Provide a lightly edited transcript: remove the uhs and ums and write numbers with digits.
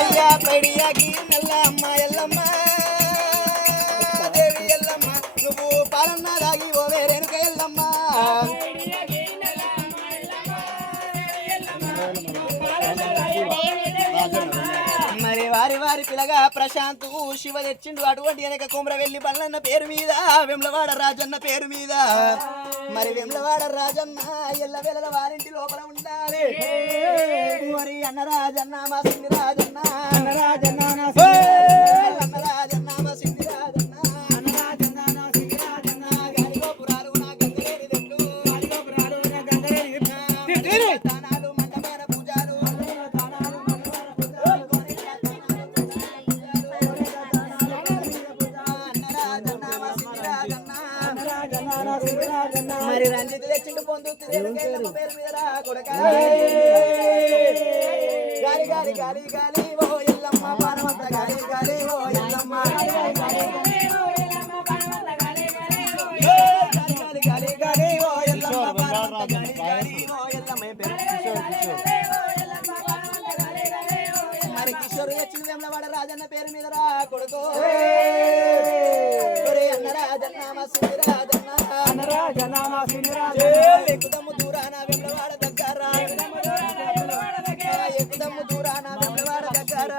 అయ్యా పడియాకి నల్ల అమ్మ ఎల్లమ్మ దేవి ఎల్లమ్మ నువ్వు పాలన్న దాగి ఓ వేరేనుక ఎల్లమ్మ మరి వారి వారి పిల్లగా ప్రశాంత్ శివ తెచ్చిండు అటువంటి వెనక కుమ్ర వెళ్ళి బల్లన్న పేరు మీద వెమ్లవాడ రాజన్న పేరు మీద మరి వెమ్లవాడ రాజన్న ఎల్ల వెలల వారింటి లోపల ఉండాలి మరి అన్న రాజన్న మా సింది రాజన్న అన్న రాజన్న అన్న రాజన్న మా సింది రాజన్న అన్న రాజన్న నా సింది రాజన్న గాలిగోపురాలు నా గంగలేని దెట్లు గాలిగోపురాలు నా గంగలేని తానాలు మంటమైన పూజాలు మరి రంజిత్ తెచ్చిండు పొందుతుంది పేరు మీద రా కొడక గాలి గాలి గాలి గాలి ఓ ఎల్లమ్మ పానమంత గాలి గాలి ఓ ఎల్లమ్మ గాలి గాలి గాలి ఓ ఎల్లమ్మ పానమంత గాలి గాలి ఓ ఎల్లమ్మ మరి కిషోర్ తెచ్చిండు వెమ్లవాడ రాజన్న పేరు మీద రా కొడుకో అన్న రాజన్న మా సింది రాజన్న అన్న రాజన్న మా సింది రాజన్న ఎక్కుదమ్ము దూరాన వెమ్లవాడ దగ్గర ఎక్కుదమ్ము దూరాన వెమ్లవాడ దగ్గర